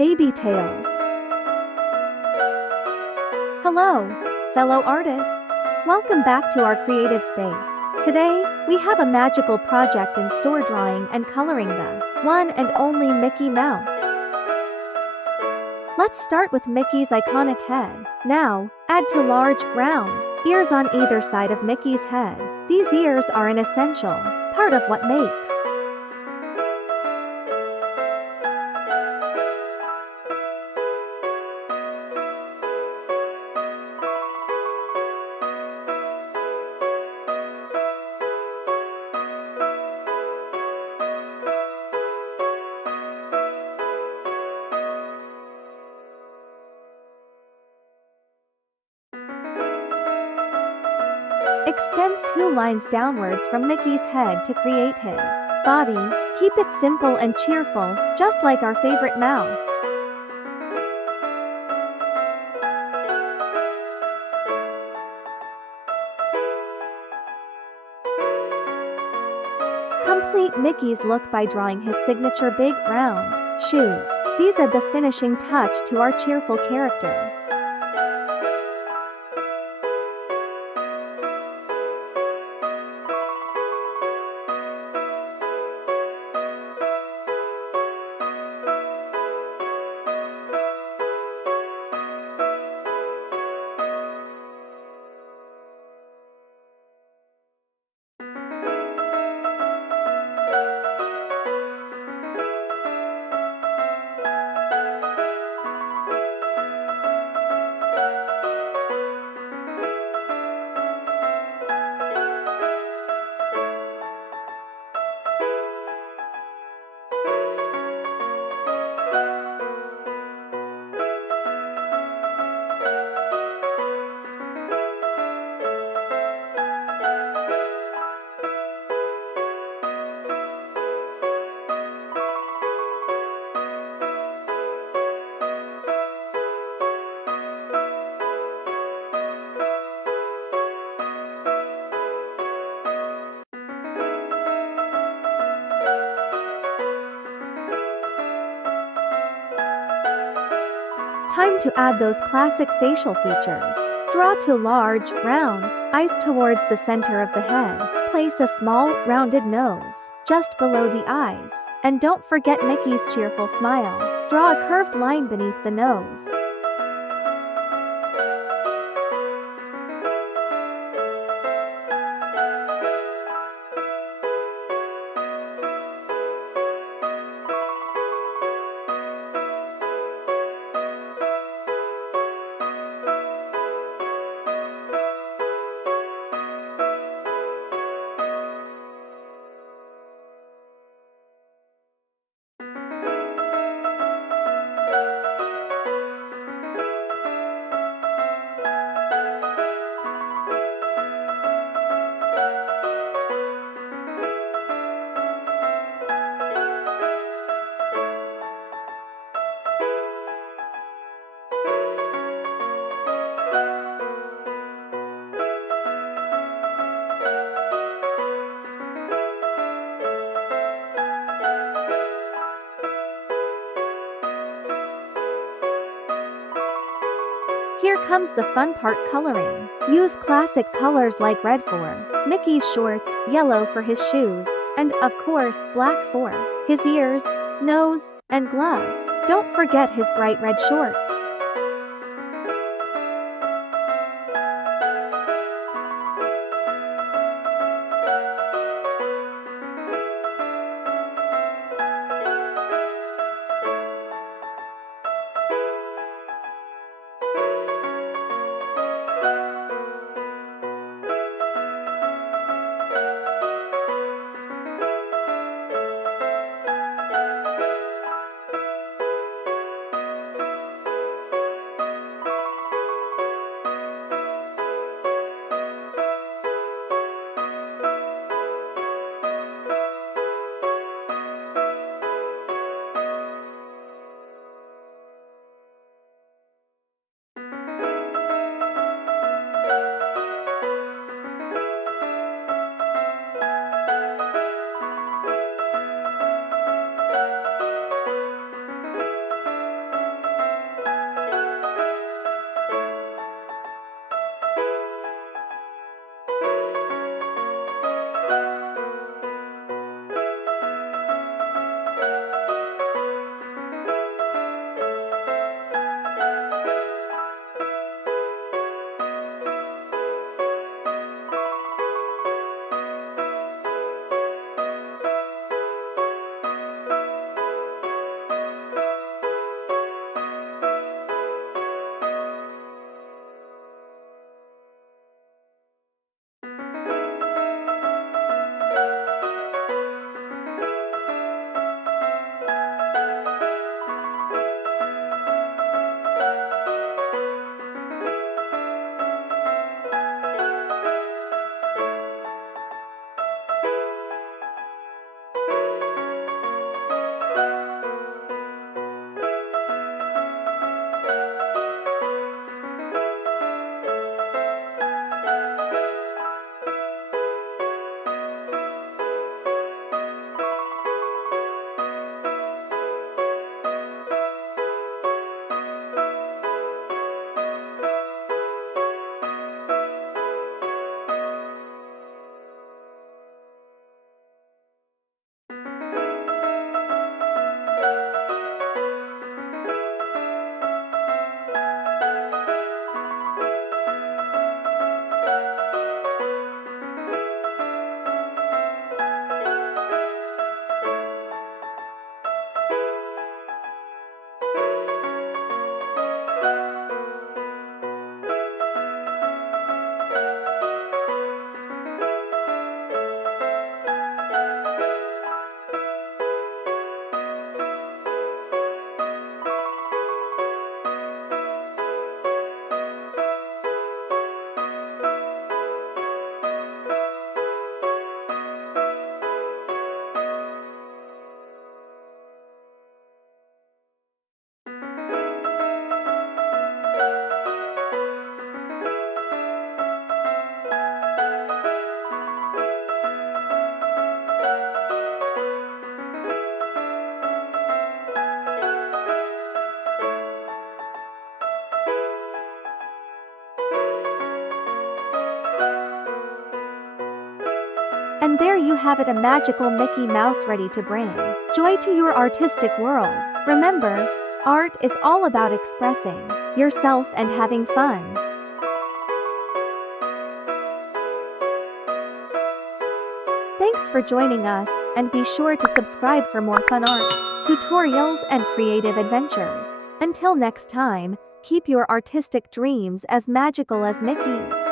BabyTales. Hello, fellow artists. Welcome back to our creative space. Today, we have a magical project in store, drawing and coloring the one and only Mickey Mouse. Let's start with Mickey's iconic head. Now, add to large, round ears on either side of Mickey's head. These ears are an essential part of what makes Extend 2 lines downwards from Mickey's head to create his body. Keep it simple and cheerful, just like our favorite mouse. Complete Mickey's look by drawing his signature big, round shoes. These add the finishing touch to our cheerful character. Time to add those classic facial features. Draw 2 large, round eyes towards the center of the head. Place a small, rounded nose just below the eyes. And don't forget Mickey's cheerful smile. Draw a curved line beneath the nose. Here comes the fun part: coloring. Use classic colors like red for Mickey's shorts, yellow for his shoes, and, of course, black for his ears, nose, and gloves. Don't forget his bright red shorts. And there you have it, a magical Mickey Mouse ready to bring joy to your artistic world. Remember, art is all about expressing yourself and having fun. Thanks for joining us, and be sure to subscribe for more fun art, tutorials and creative adventures. Until next time, keep your artistic dreams as magical as Mickey's.